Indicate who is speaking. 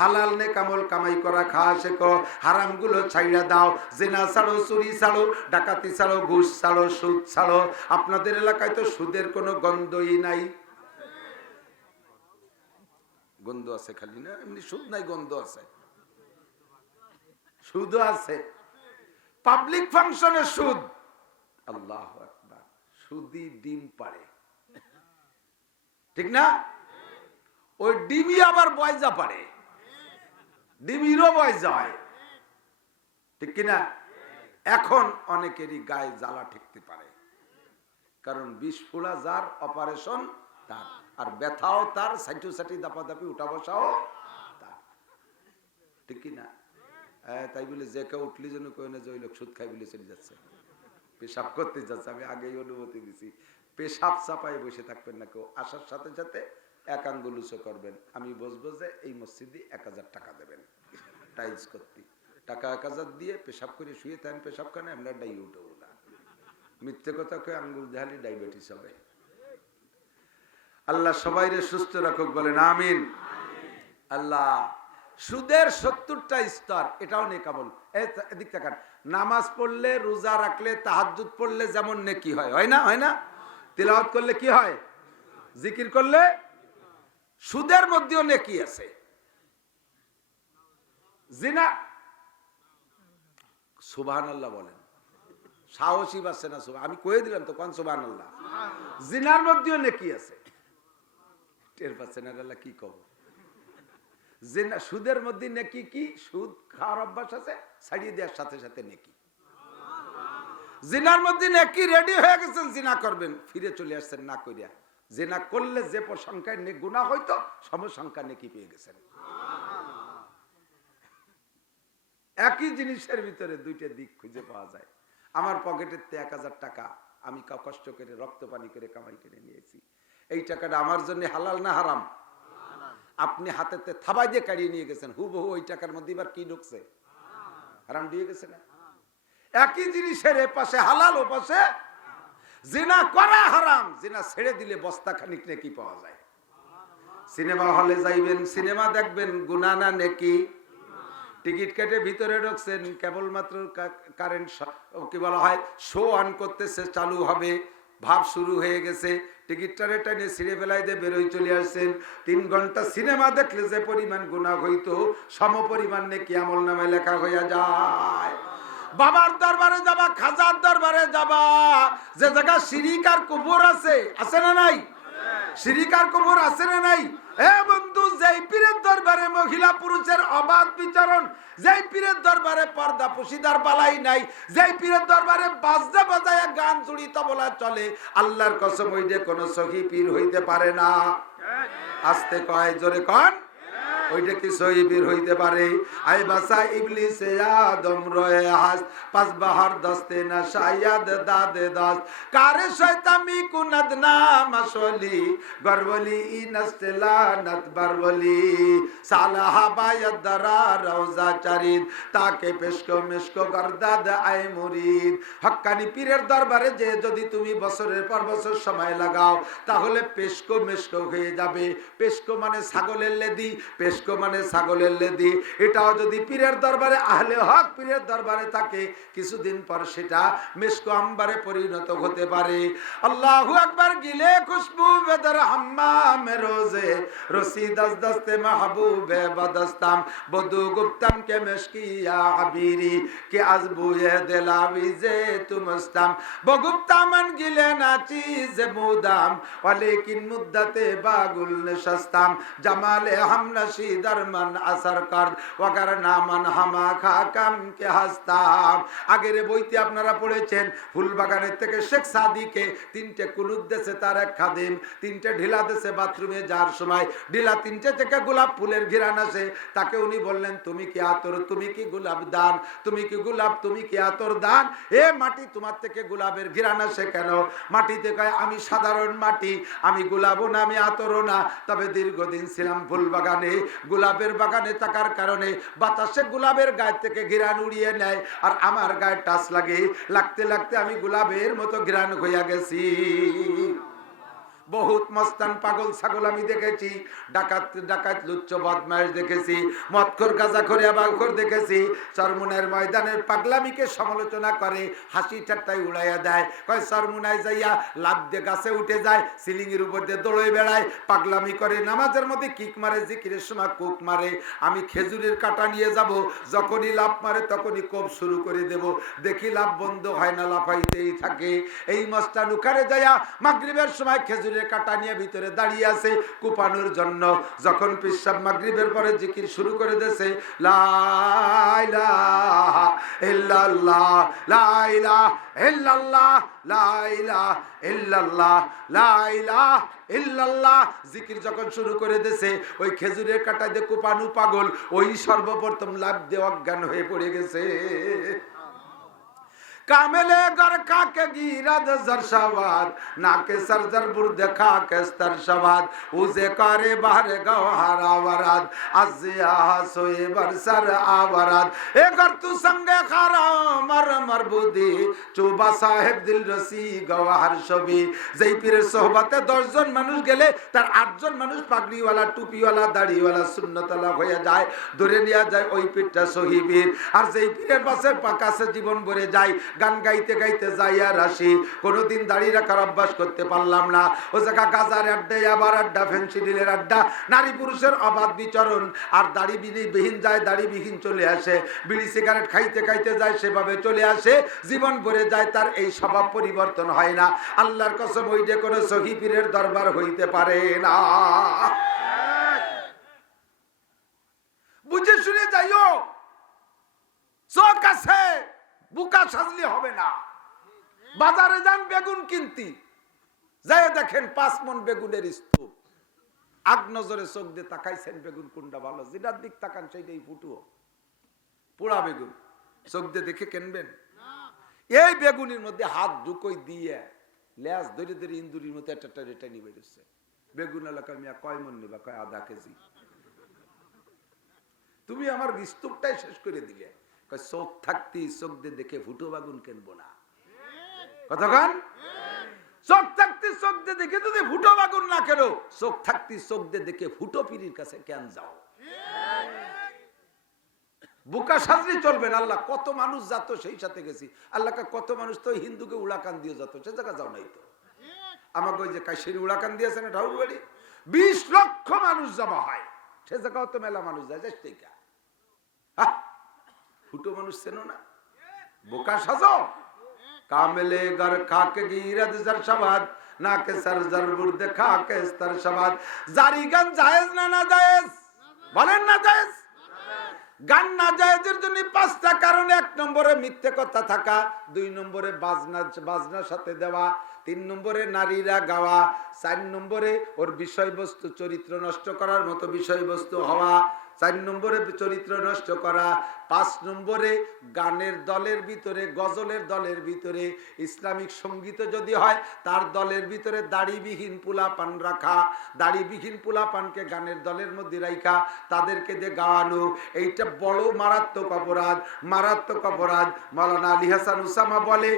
Speaker 1: হালাল নে কামল কামাই করা খাওয়া শেখো হারামগুলো ছাইড়া দাও, জেনা ছাড়ো, চুরি ছাড়ো, ডাকাতি ছাড়ো, ঘুষ ছাড়ো, সুদ ছাড়ো। আপনাদের এলাকায় তো সুদের কোনো গন্ধই নাই। গন্ধ আছে খালি না? এমনি সুদ নাই, গন্ধ আছে। সুদও আছে। পাবলিক ফাংশনের সুদ। আল্লাহ সুদি ডিম পারে ঠিক না? ওই ডিমই আবার বয়জা পারে ডিমিরও ঠিক কিনা? এখন অনেকেরই গায়ে জ্বালা ঠেকতে পারে। কারণ বিষ ফোড়া যার অপারেশন তার। আর ব্যথাও তার সাইটু দাপা দাপি উঠা বসাও তার। ঠিক কিনা? তাই বলে যে কেউ উঠলি যেন কেউ না যে ওই লোক সুদ খাই বলে চলে যাচ্ছে। পেশাব করতে যাচ্ছে, আমি আগেই অনুমতি দিছি। পেশাব চাপায় বসে থাকবেন না কেউ। আসার সাথে সাথে এক করবেন। আমি বসবো যে এই মসজিদে এক হাজার টাকা দেবেন। টাইলস করতে। টাকা এক হাজার দিয়ে পেশাব করে শুয়ে থাকেন, পেশাব খানে আমরা ডাই উঠবো না মিথ্যে কথা কেউ আঙ্গুল দেখালি ডায়াবেটিস হবে। আল্লাহ সবাইরে সুস্থ রাখুক, বলেন আমিন। আল্লাহ সুদের সত্তরটা স্তর, এটাও নেকাবল এদিক তাকান। নামাজ পড়লে, রোজা রাখলে তাহাজুদ পড়লে যেমন নেকি হয়। হয় না? হয় না? তিলাওয়াত করলে কি হয়? জিকির করলে সুদের মধ্যেও নেকি আছে। জিনা সুবহান আল্লাহ বলেন। সাহসী বাসছে না সুবাহ আমি কয়ে দিলাম তো, কোন সুবহান আল্লাহ জিনার মধ্যেও নেকি আছে। টের পাচ্ছেন আল্লাহ কি কব? জিনা, সুদের মধ্যে নেকি কি? সুদ খাওয়ার অভ্যাস আছে? ছাড়িয়ে দেওয়ার সাথে সাথে নেকি। জিনার মধ্যে নেকি রেডি হয়ে গেছেন, জিনা করবেন, ফিরে চলে আসছেন না করিয়া জেনা করলে যে সংখ্যায় গুণা হইতো, সম সংখ্যা নেকি পেয়ে গেছেন। একই জিনিসের ভিতরে দুইটা দিক খুঁজে পাওয়া যায়। আমার পকেটের তে এক হাজার টাকা আমি কষ্ট করে, রক্ত পানি করে, কামাই করে নিয়েছি। এই টাকাটা আমার জন্য হালাল না হারাম? আপনি হাতেতে থাবাই দিয়ে কাড়িয়ে নিয়ে গেছেন, হুবহু ওই টাকার মধ্যে এবার কি ঢুকছে? হারাম দিয়ে গেছে না? একই জিনিসের এ পাশে হালাল ও পাশে জিনা করা হারাম, জিনা ছেড়ে দিলে বস্তা খানিক নেকি পাওয়া যায়। সিনেমা হলে যাইবেন, সিনেমা দেখবেন গুনানা নেকি? টিকিট কেটে ভিতরে ঢুকছেন, কেবলমাত্র কারেন্ট কি বলা হয়, শো অন করতেছে, চালু হবে, ভাব শুরু হয়ে গেছে। টিকিটটারে টানে ছিঁড়ে ফেলাই দিয়ে বেরোই চলে আসছেন। তিন ঘণ্টা সিনেমা দেখলে যে পরিমাণ গুণা হইতো, সম পরিমাণ নাকি আমল নামে লেখা হইয়া যায়। বাবার দরবারে যাবা, খাজার দরবারে যাবা। যে জায়গা সিরিকার কুবুর আছে আছে না নাই? সিরিকার কবর আছে না নাই? এ বন্ধু, যেই পীরের দরবারে মহিলা পুরুষের অবাধ বিচরণ, যেই পীরের দরবারে পর্দা পুশিদার বালাই নাই, যেই পীরের দরবারে বাজনা বাজায় গান চুড়ি তবলা চলে, আল্লাহর কসম হইতে কোনো সখী পীর হইতে পারে না। আস্তে কয়, জোরে কন। ওইটা কি সহিবীর হইতে পারে। আই বাসা ইবলিসে আদম রয়ে হাস বাহার দস্তে না দাদে দাস। কারে শয়তামি কুনাদ বরবলি। সালাহা বায়াদ দরা রওজা চারিদ, তাকে পেশকো মেশকো গরদাদ আই মুরিদ। হক্কানি পীরের দরবারে যে যদি তুমি বছরের পর বছর সময় লাগাও, তাহলে পেশকো মেশকো হয়ে যাবে। পেশকো মানে ছাগলের লেদি পেশকো মানে ছাগলের লেদি, এটাও যদি পীরের দরবারে, আহলে হক পীরের দরবারে থাকে, কিছুদিন পর সেটা মেশকো আম্বারে পরিণত হতে পারে। আল্লাহু আকবার গিলে খুশবু বেদর হাম্মামে রোজে রসি দস দস্তে মাহবুবে বদস্তাম বদু গুপ্তম কে মেশকিয়া আবিরি, কে আজবুয়ে দেলাবি যে তুমস্তাম। বগুপ্তামন গিলে নাচি যে মুদাম, ওয়ালেকিন মুদ্দাতে বাগুল নশস্তাম, জামালে হাম নশিদার মান আসর কর নামান হামা কে আগের বইতে আপনারা পড়েছেন, ফুলবাগানের থেকে শেখ সাদিকে তিনটে কুলুদ দেশে তার এক তিনটে ঢিলা দেশে বাথরুমে যাওয়ার সময়। ঢিলা তিনটে থেকে গোলাপ ফুলের ঘিরান আসে। তাকে উনি বললেন, তুমি কি আতর, তুমি কি গোলাপ দান? তুমি কি গোলাপ, তুমি কি আতর দান? এ মাটি তোমার থেকে গোলাপের ঘিরান আসে কেন? মাটিতে কয়, আমি সাধারণ মাটি, আমি গোলাপও না, আমি আতরও না। তবে দীর্ঘদিন ছিলাম ফুল বাগানে গোলাপের বাগানে থাকার কারণে বাতাসে গোলাপের গায়ে থেকে ঘিরান উড়িয়ে নেয়। আর আমার গায়ে টাচ লাগে। লাগতে লাগতে আমি গোলাপের মতো ঘিরান হইয়া গেছি। বহুত মস্তান পাগল ছাগল আমি দেখেছি, ডাকাত ডাকাত, লুচ্চ, বদমাইশ দেখেছি, মৎখর গাজা করে বাঘর দেখেছি চরমুনের ময়দানের পাগলামিকে সমালোচনা করে, হাসি ঠাট্টাই উড়াইয়া দেয়, কয় চরমুনায় যাইয়া লাভ দিয়ে গাছে উঠে যায় সিলিং এর উপর দিয়ে দোড়ই বেড়ায়, পাগলামি করে, নামাজের মধ্যে কিক মারে, জিকিরের সময় কুক মারে, আমি খেজুরের কাটা নিয়ে যাব, যখনই লাভ মারে তখনই কোপ শুরু করে দেব, দেখি লাভ বন্ধ হয় না, লাফাইতেই থাকে, এই মস্তান উখারে যাইয়া মাগরিবের সময় খেজুরের কাটা নিয়ে ভিতরে দাঁড়িয়ে আছে কুপানোর জন্য। যখন পিসাব মাগরিবের পরে জিকির শুরু করে ইল্লাল্লাহ জিকির কাটায় দিয়ে কুপানু পাগল, ওই সর্বপ্রথম লাভ দিয়ে অজ্ঞান হয়ে পড়ে গেছে। কামেলে গর কাকে গিরাদ জরশাবাদ নাকে সরজর বুর দেখা কেস্তর শবাদ উজে করে বাহরে গওহার আওয়ারাদ, আজিয়া সোয়ে বরসর আওয়ারাদ। এ গর তু সঙ্গে খারা মর মরবুদি চুবা সাহেব দিল রসি গওহার ছবি। যেই পীরের সোহবতে দশজন মানুষ গেলে, তার আটজন মানুষ পাগড়িওয়ালা, টুপিওয়ালা, দাড়িওয়ালা শূন্যতলা হয়ে যায়। ধরে নেওয়া যায় ওই পীরটা সহিবীর আর যেই পীরের পাশে কাছে জীবন ভরে যায় গান গাইতে গাইতে যাই আর আসি। কোনোদিন দাঁড়িয়ে রাখার অভ্যাস করতে পারলাম না। ও জায়গা গাজার আড্ডায়, আবার আড্ডা ফেন্সিডিলের আড্ডা। নারী পুরুষের অবাধ বিচরণ। আর দাড়ি বিনি বিহীন যায়, দাড়ি বিহীন চলে আসে। বিড়ি, সিগারেট খাইতে খাইতে যায়, সেভাবে চলে আসে। জীবন ভরে যায়, তার এই স্বভাব পরিবর্তন হয় না। আল্লাহর কসম, ওই যে কোনো সহি পীরের দরবার হইতে পারে না বুঝে শুনে যাইও চোখ আছে বুকা সাজলে হবে না। বাজারে যান বেগুন কিনতি। যাই দেখেন পাঁচ মন বেগুনের স্তূপ। আগ নজরে চোখ দিয়ে তাকাইছেন বেগুন কোনটা ভালো? যেটার দিক তাকান সেইটাই ফুটুও। পোড়া বেগুন। চোখ দিয়ে দেখে কিনবেন? এই বেগুনের মধ্যে হাত ঢুকই দিয়ে লেজ ধরে ধরে ইন্দুরির মতো একটা রেটা নিবে দিচ্ছে বেগুন এলাকা মিয়া কয় মন নিবা? কয় আধা কেজি। তুমি আমার স্তূপটাই শেষ করে দিলে। চোখ থাকতি চোখ দিয়ে দেখে ফুটো বাগুন কিনবো না। কতক্ষণ চোখ থাকতি চোখ দিয়ে দেখে যদি ফুটো বাগুন না কেন চোখ থাকতি চোখ দিয়ে দেখে ফুটো পিড়ির কাছে কেন যাও? বুকা সাজলে চলবে না, আল্লাহ, কত মানুষ যাত সেই সাথে গেছি। আল্লাহকে কত মানুষ তো হিন্দুকে উড়াকান দিয়ে যেত, সে জায়গা যাও নাই তো। আমাকে ওই যে কাশির উড়াকান দিয়েছে না ঠাকুর বাড়ি বিশ লক্ষ মানুষ জমা হয়, সে জায়গাও তো মেলা মানুষ যায়, যাস হ্যাঁ ফুটো মানুষ চেনো না? বোকা সাজো? কামেলে গর খাকে গিরদ জরশাবাদ নাকে সর জরবুর দেখা কে স্তর শাবাদ জারি গান জায়েজ না না জায়েজ? বলেন না জায়েজ? গান না জায়েজের জন্য পাঁচটা কারণে, এক নম্বরে মিথ্যে কথা থাকা, দুই নম্বরে বাজনা, বাজনার সাথে দেওয়া, তিন নম্বরে নারীরা গাওয়া, চার নম্বরে ওর বিষয়বস্তু, চরিত্র নষ্ট করার মতো বিষয়বস্তু হওয়া চার নম্বরে চরিত্র নষ্ট করা, পাঁচ নম্বরে গানের দলের ভিতরে, গজলের দলের ভিতরে, ইসলামিক সংগীত যদি হয়, তার দলের ভিতরে দাড়িবিহীন পুলাপান রাখা, দাড়িবিহীন পুলাপানকে গানের দলের মধ্যে রাখা তাদেরকে দিয়ে গাওয়ানো, এইটা বড় মারাত্মক অপরাধ মারাত্মক অপরাধ। মৌলানা আলী হাসান উসামা বলে